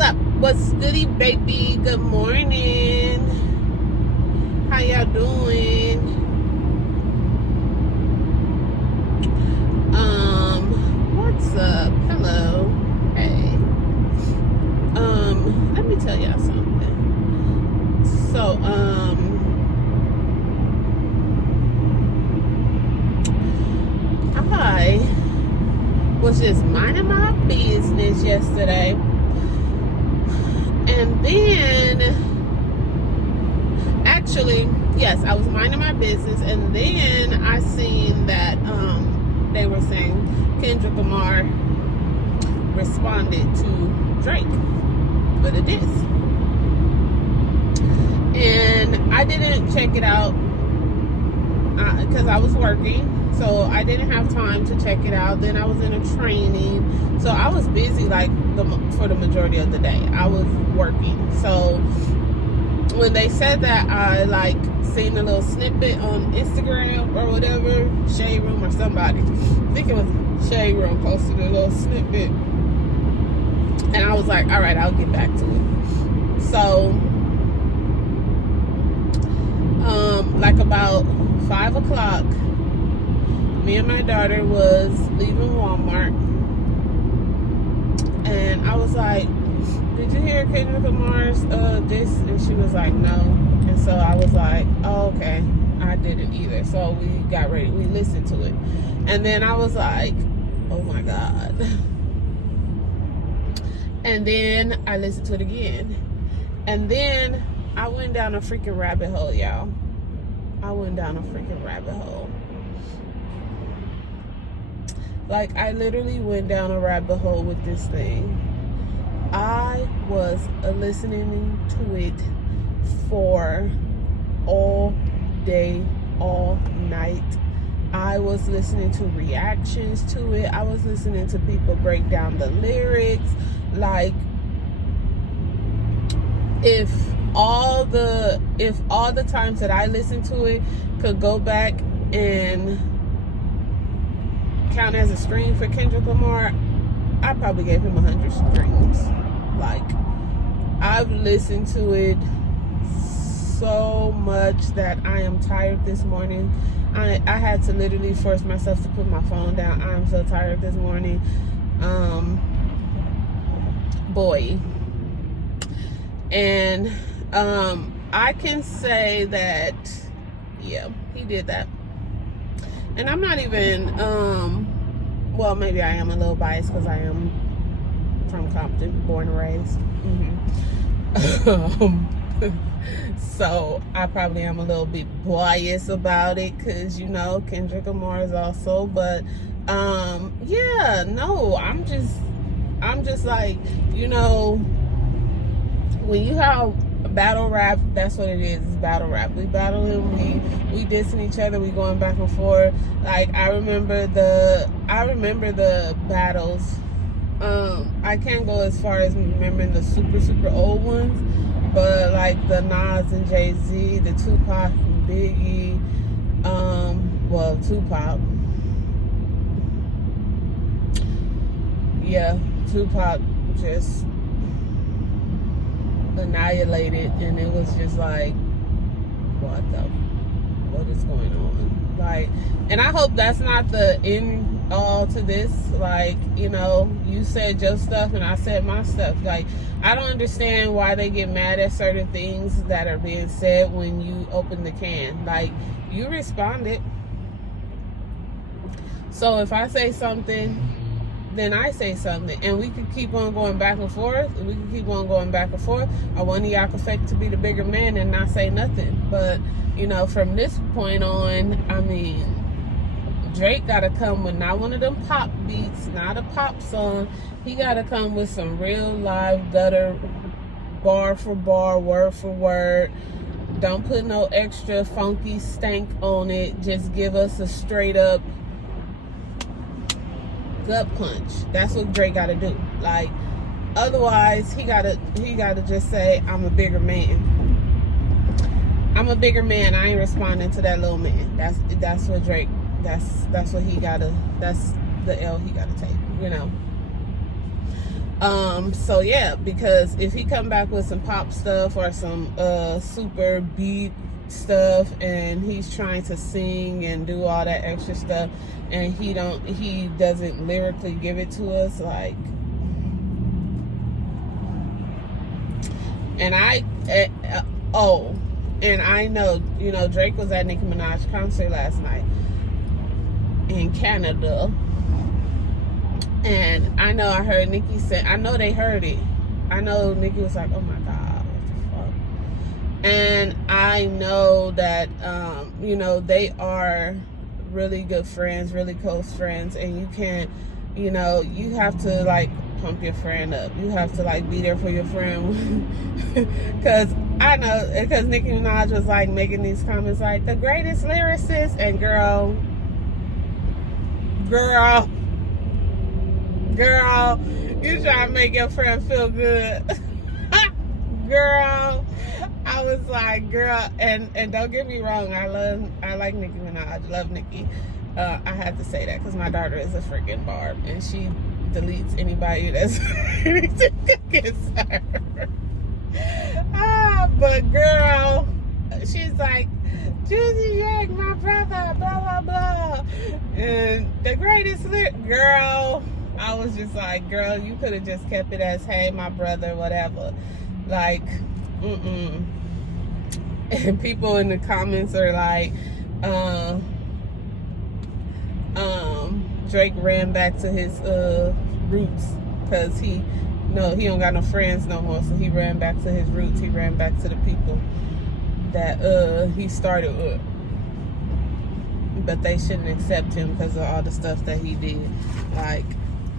up? What's goody, baby? Good morning. How y'all doing? What's up? Hello. Hey. Let me tell y'all something. So, I was just minding my business yesterday, and then actually, yes, I was minding my business, and then I seen that they were saying Kendrick Lamar responded to Drake with a diss, and I didn't check it out because I was working. So I didn't have time to check it out. Then I was in a training. So I was busy for the majority of the day. I was working. So when they said that, I seen a little snippet on Instagram or whatever, Shade Room or somebody. I think it was Shade Room posted a little snippet. And I was like, all right, I'll get back to it. So about 5 o'clock, me and my daughter was leaving Walmart, and I was like, did you hear Kendrick Lamar's this? And she was like, no. And so I was like, oh, okay. I didn't either. So we got ready. We listened to it. And then I was like, oh my God. And then I listened to it again. And then I went down a freaking rabbit hole, y'all. I went down a freaking rabbit hole. I literally went down a rabbit hole with this thing. I was listening to it for all day, all night. I was listening to reactions to it. I was listening to people break down the lyrics. If all the times that I listened to it could go back and count as a stream for Kendrick Lamar, I probably gave him 100 streams. I've listened to it so much that I am tired this morning. I had to literally force myself to put my phone down. I'm so tired this morning. Boy. And I can say that, yeah, he did that. And I'm not even, well, maybe I am a little biased because I am from Compton, born and raised. So I probably am a little bit biased about it because, Kendrick Lamar is also, but, yeah, no, I'm just like, when you have battle rap, that's what it is. It's battle rap. We battle him. We dissing each other. We going back and forth. I remember the battles. I can't go as far as remembering the super old ones, but the Nas and Jay-Z, the Tupac and Biggie. Well, Tupac. Yeah, Tupac just annihilated, and it was just what is going on? And I hope that's not the end all to this. You said your stuff and I said my stuff. I don't understand why they get mad at certain things that are being said when you open the can. You responded. So if I say something, then I say something, and we could keep on going back and forth. Or one of y'all could fake to be the bigger man and not say nothing. But from this point on, Drake gotta come with not one of them pop beats, not a pop song. He gotta come with some real live gutter, bar for bar, word for word. Don't put no extra funky stank on it. Just give us a straight up gut punch. That's what Drake gotta do. Otherwise he gotta just say, I'm a bigger man. I ain't responding to that little man. That's what Drake, that's what he gotta, that's the L he gotta take, So yeah, because if he come back with some pop stuff or some super beat stuff, and he's trying to sing and do all that extra stuff, and he doesn't lyrically give it to us, like, and I know, Drake was at Nicki Minaj concert last night in Canada. And I know I heard Nicki say, I know they heard it. I know Nicki was like, oh my God, what the fuck? And I know that, they are really good friends, really close friends. And you can't, you have to, like, pump your friend up. You have to, like, be there for your friend. Because because Nicki Minaj was, like, making these comments like, the greatest lyricist. And girl, you try to make your friend feel good. Girl, I was like, girl, and don't get me wrong, I like Nicki Minaj, love Nicki. I had to say that because my daughter is a freaking barb, and she deletes anybody that's anything against her. But girl, she's like, Juicy Drake, my brother, blah, blah, blah. And the greatest girl, I was just like, girl, you could have just kept it as, hey, my brother, whatever. Like, And people in the comments are like, Drake ran back to his roots because he don't got no friends no more. So he ran back to his roots. He ran back to the people that he started with. But they shouldn't accept him because of all the stuff that he did. Like,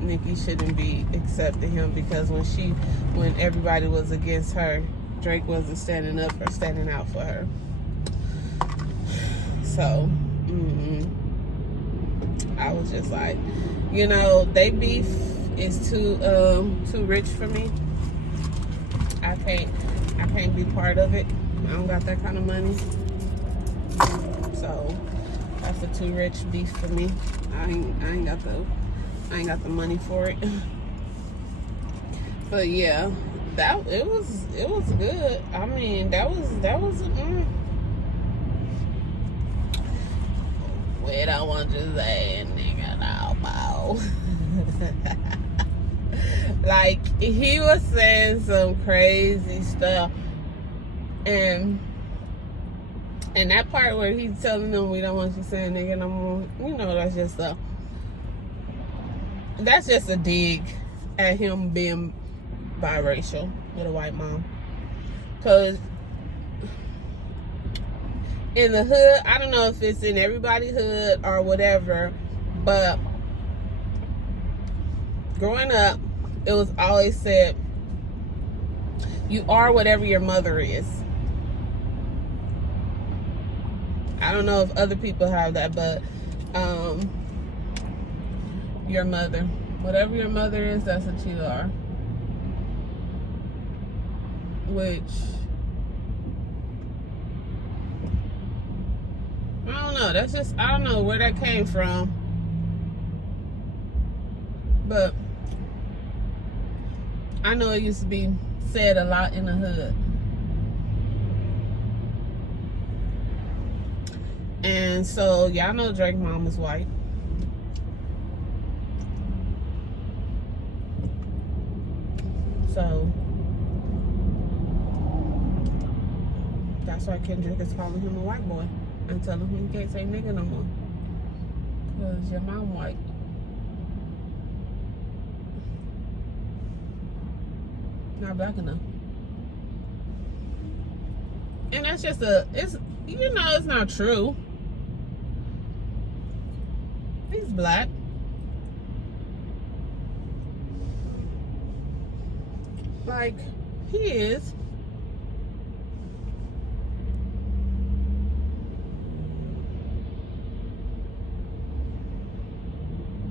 Nicki shouldn't be accepting him because when everybody was against her, Drake wasn't standing up or standing out for her. So, I was just like, they beef is too rich for me. I can't be part of it. I don't got that kind of money. So that's a too rich beef for me. I ain't got the money for it. But yeah, it was good. I mean, that was wait, I want to say, nigga, no. Like, he was saying some crazy stuff, and that part where he's telling them we don't want you saying nigga no more, that's just a dig at him being biracial with a white mom. Because in the hood, I don't know if it's in everybody's hood or whatever, but growing up, it was always said, you are whatever your mother is. I don't know if other people have that, but your mother, whatever your mother is, that's what you are. Which, I don't know, that's just, I don't know where that came from, but I know it used to be said a lot in the hood. And so, y'all know Drake's mom is white. So, that's why Kendrick is calling him a white boy and telling him he can't say nigga no more. Because your mom white. Not black enough. And that's just it's not true. He's black. Like, he is.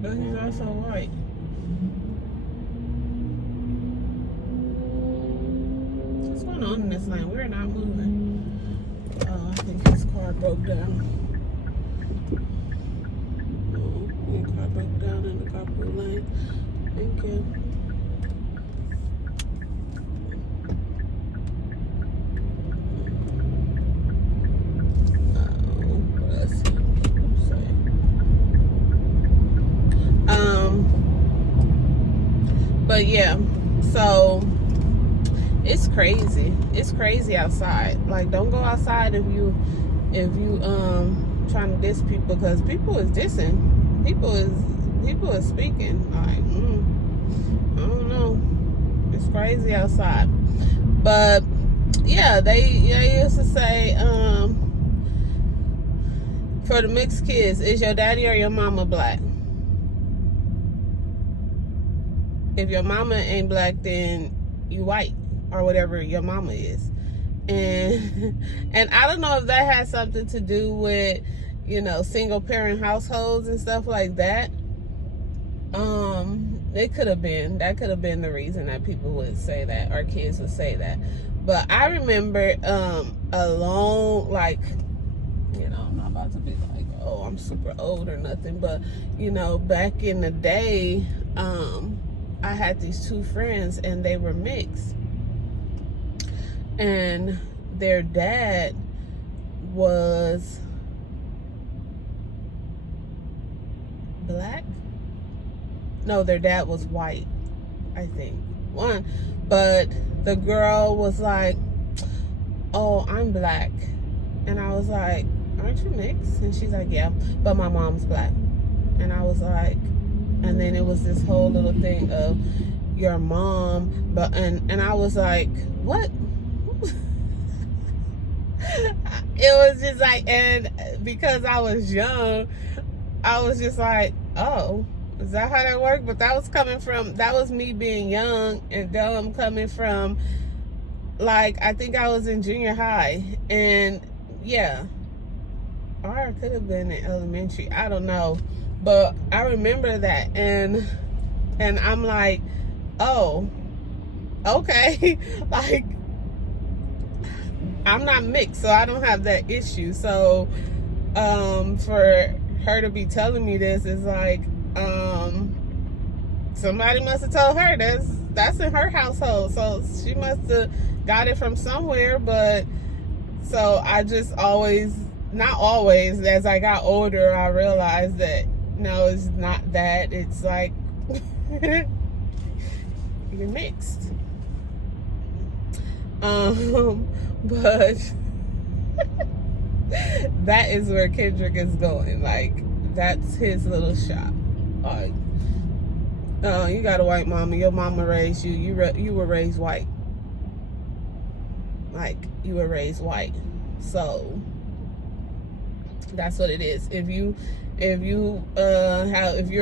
But he's also white. What's going on in this lane? We're not moving. Oh, I think his car broke down. Oh, his car broke down in the carpool lane. Thank you. But yeah, so it's crazy. It's crazy outside. Like, don't go outside if you trying to diss people, because people is dissing. People is speaking. Like, I don't know. It's crazy outside. But yeah, they used to say, for the mixed kids, is your daddy or your mama black? If your mama ain't black, then you white, or whatever your mama is. And I don't know if that has something to do with, single parent households and stuff like that. It could have been. That could have been the reason that people would say that, or kids would say that. But I remember I'm not about to be like, oh, I'm super old or nothing, but back in the day, I had these two friends and they were mixed. And their dad was black. No, their dad was white, I think. But the girl was like, oh, I'm black. And I was like, aren't you mixed? And she's like, yeah, but my mom's black. And I was like, and then it was this whole little thing of your mom, but and I was like, what? It was just like, and because I was young, I was just like, oh, is that how that worked? But that was me being young and dumb, coming from, like, I think I was in junior high, and yeah, or I could have been in elementary, I don't know, but I remember that, and I'm like, oh, okay. Like, I'm not mixed, so I don't have that issue. So for her to be telling me this is like, somebody must have told her that's in her household, so she must have got it from somewhere. But so I just not always, as I got older, I realized that no, it's not that. It's like you're mixed. But that is where Kendrick is going. Like, that's his little shop. Like, you got a white mama. Your mama raised you. You were raised white. Like, you were raised white. So that's what it is. If you're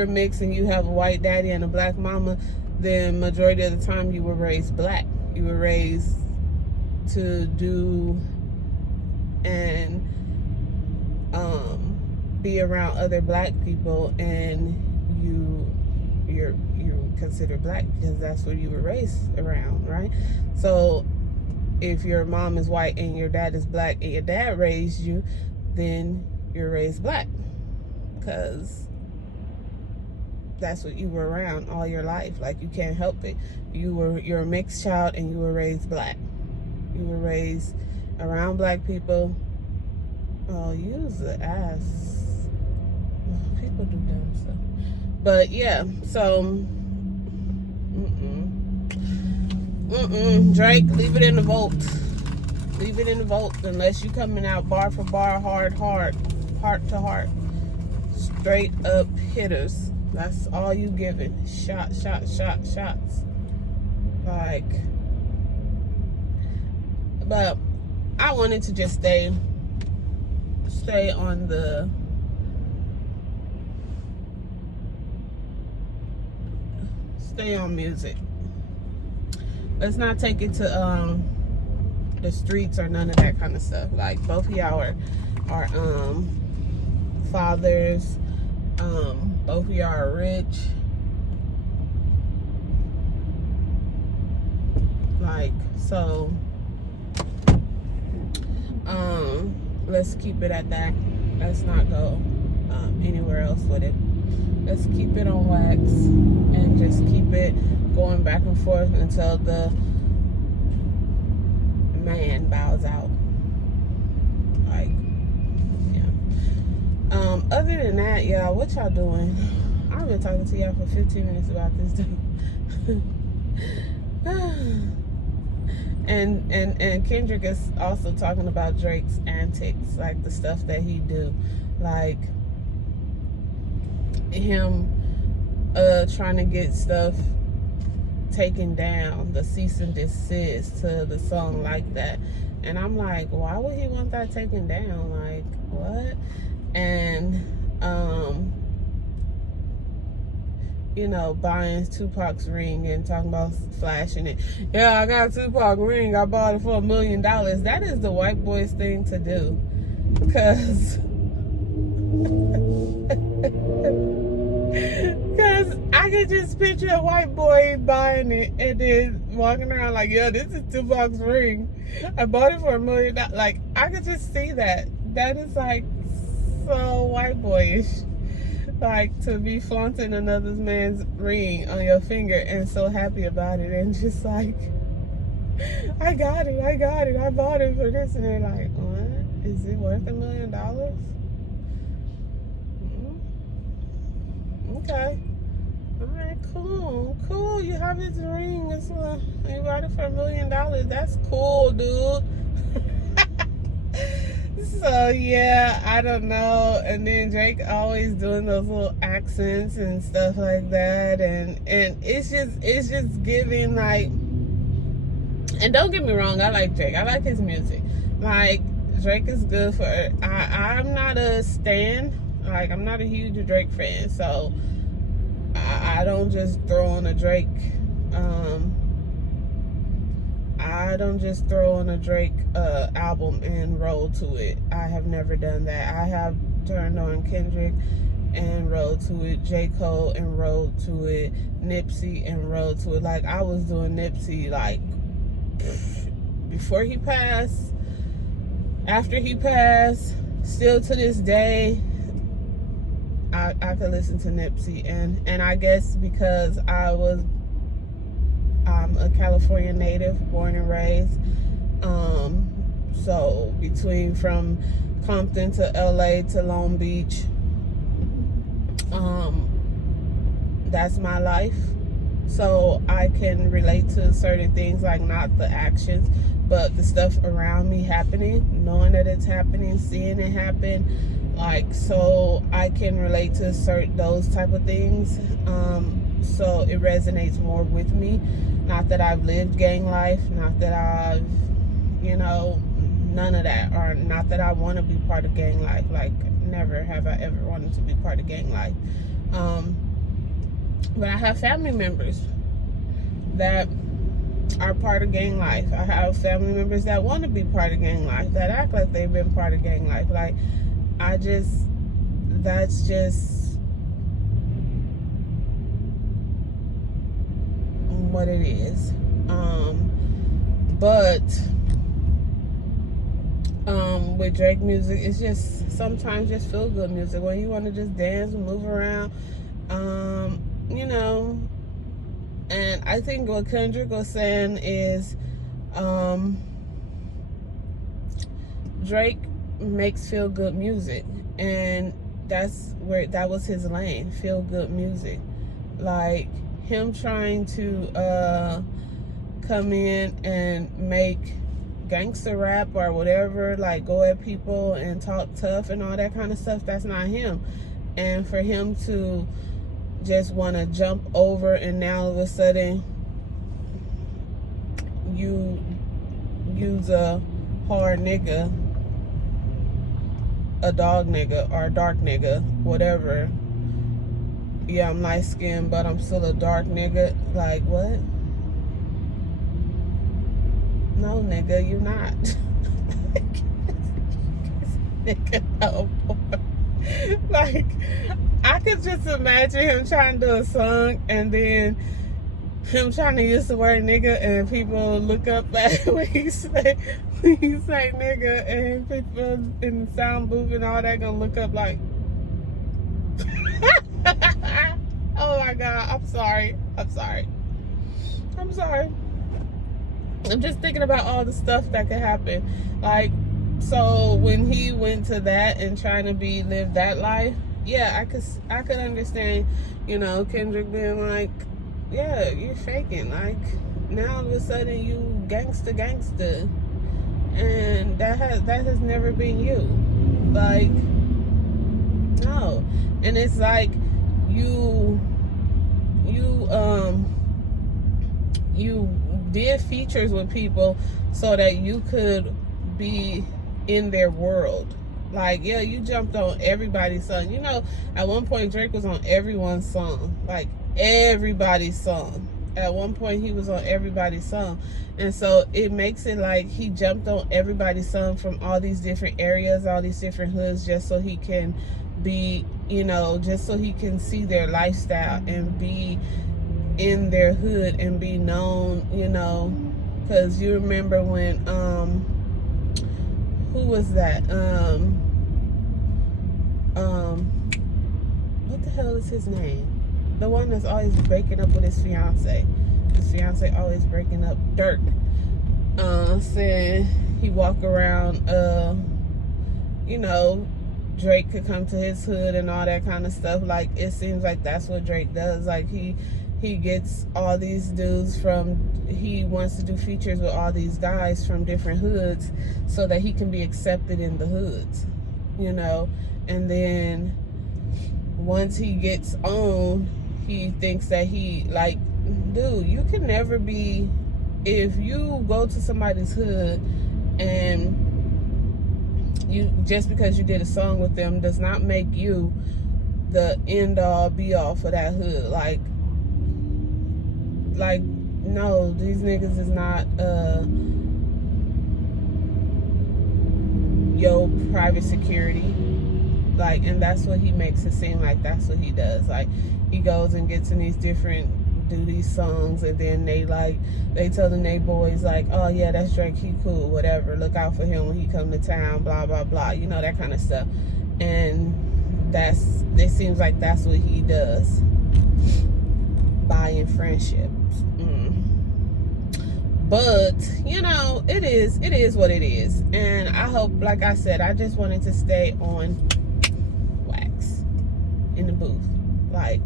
mixed and you have a white daddy and a black mama, then majority of the time you were raised black. You were raised to do and be around other black people, and you're considered black because that's what you were raised around, right? So if your mom is white and your dad is black and your dad raised you, then you're raised black because that's what you were around all your life. Like, you can't help it. You're a mixed child and you were raised black. You were raised around black people. Oh, use the ass. People do dumb stuff. But yeah, so Drake, leave it in the vote. Leave it in the vote unless you coming out bar for bar, hard, heart to heart. Straight up hitters. That's all you giving. Shots. Like, but I wanted to just stay on music. Let's not take it to the streets or none of that kind of stuff. Like, both of y'all are fathers. Both of y'all are rich. Like, so let's keep it at that. Let's not go anywhere else with it. Let's keep it on wax and just keep it going back and forth until the man bows out. Like, yeah. Other than that, y'all, what y'all doing? I've been talking to y'all for 15 minutes about this dude. And Kendrick is also talking about Drake's antics, like the stuff that he do, like him trying to get stuff taken down, the cease and desist to the song like that. And I'm like, why would he want that taken down? Like, what? And you know, buying Tupac's ring and talking about flashing it. Yeah, I got a Tupac ring. I bought it for $1 million. That is the white boys thing to do. Because I could just picture a white boy buying it and then walking around like, yeah, this is Tupac's ring. I bought it for $1 million. Like, I could just see that. That is like so white boyish. Like, to be flaunting another man's ring on your finger and so happy about it, and just like, I got it, I bought it for this. And they're like, what? Is it worth $1 million? Okay. Alright, cool. You have his ring. You bought it for $1 million. That's cool, dude. So yeah, I don't know. And then Drake always doing those little accents and stuff like that, and it's just giving like. And don't get me wrong, I like Drake. I like his music. Like, Drake is good for. I'm not a stan. Like, I'm not a huge Drake fan, so I don't just throw on a Drake. I don't just throw on a Drake album and roll to it. I have never done that. I have turned on Kendrick and rolled to it, J. Cole and rolled to it, Nipsey and rolled to it. Like, I was doing Nipsey like before he passed, after he passed, still to this day. I could listen to Nipsey, and I guess because I'm a California native, born and raised. So from Compton to LA to Long Beach, that's my life. So I can relate to certain things, like not the actions, but the stuff around me happening, knowing that it's happening, seeing it happen. Like, so I can relate to those type of things. So it resonates more with me. Not that I've lived gang life, not that I've, none of that, or not that I want to be part of gang life. Like, never have I ever wanted to be part of gang life. But I have family members that are part of gang life. I have family members that want to be part of gang life, that act like they've been part of gang life. Like, that's just what it is. But with Drake music, it's just sometimes just feel good music when you want to just dance and move around, and I think what Kendrick was saying is Drake makes feel good music, and that was his lane, feel good music. Like, him trying to come in and make gangster rap or whatever, like go at people and talk tough and all that kind of stuff, that's not him. And for him to just want to jump over, and now all of a sudden you use a hard nigga, a dog nigga, or a dark nigga, whatever. Yeah, I'm light skinned, but I'm still a dark nigga. Like, what? No, nigga, you not. Nigga, no more. Like, I could just imagine him trying to do a song, and then him trying to use the word nigga, and people look up at when he say nigga, and people in the sound booth and all that gonna look up like, oh my God, I'm sorry. I'm just thinking about all the stuff that could happen. Like, so when he went to that and trying to live that life, yeah, I could understand, Kendrick being like, yeah, you're faking. Like, now all of a sudden you gangster, and that has never been you. Like, no. And it's like you you did features with people so that you could be in their world. Like, yeah, you jumped on everybody's song. You know, at one point Drake was on everyone's song. Like, everybody's song. At one point he was on everybody's song. And so it makes it like he jumped on everybody's song from all these different areas, all these different hoods, just so he can be, you know, just so he can see their lifestyle and be in their hood and be known, you know. Because you remember when who was that, what the hell is his name, the one that's always breaking up with his fiance always breaking up, Dirk, saying he walk around, you know, Drake could come to his hood and all that kind of stuff. Like, it seems like that's what Drake does. Like, he gets all these dudes he wants to do features with all these guys from different hoods so that he can be accepted in the hoods, you know. And then once he gets on, he thinks that like, dude, you can never be, if you go to somebody's hood and you, just because you did a song with them does not make you the end all be all for that hood. Like, no, these niggas is not your private security. Like, and that's what he makes it seem like. That's what he does. Like, he goes and gets in do these songs, and then they tell the they boys like, oh yeah, that's Drake, he cool, whatever, look out for him when he come to town, blah blah blah, you know, that kind of stuff. And it seems like that's what he does, buying friendships. But, you know, it is what it is. And I hope, like I said, I just wanted to stay on wax in the booth. Like,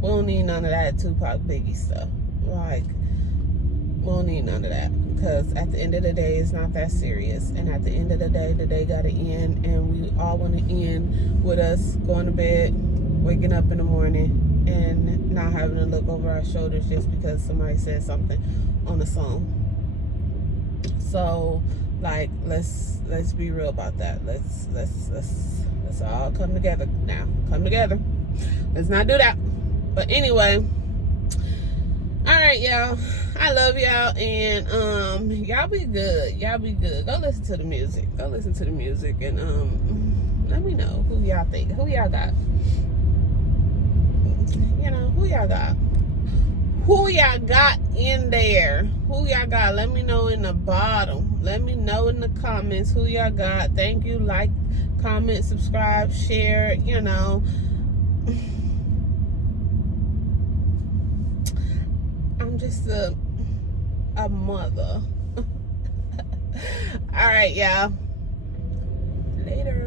we don't need none of that Tupac Biggie stuff. Like, we don't need none of that. Because at the end of the day, it's not that serious. And at the end of the day gotta end. And we all want to end with us going to bed, waking up in the morning, and not having to look over our shoulders just because somebody said something on the song. So, like, let's be real about that. Let's all come together now. Come together. Let's not do that. But anyway, all right, y'all. I love y'all, and y'all be good. Y'all be good. Go listen to the music. Go listen to the music, and let me know who y'all think. Who y'all got? You know, who y'all got? Who y'all got in there? Who y'all got? Let me know in the bottom. Let me know in the comments who y'all got. Thank you. Like, comment, subscribe, share, you know. I'm just a mother. All right, y'all. Later.